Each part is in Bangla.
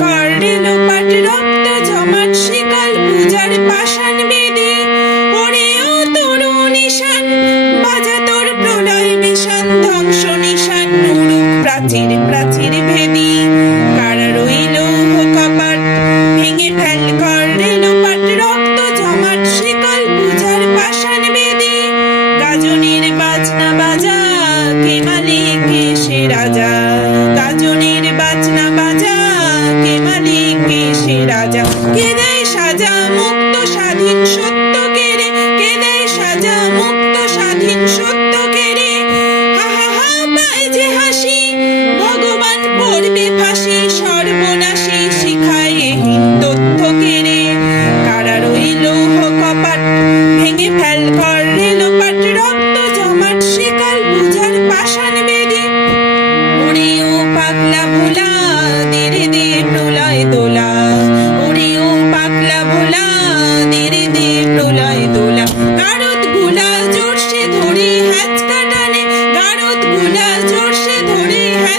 কার্ডে লোপাট রক্ত জমাট শিকাল নিশান বাজা তোর প্রলয় মিশান ধ্বংস নিশান প্রাচীর প্রাচীর ভেদি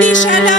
বিশালা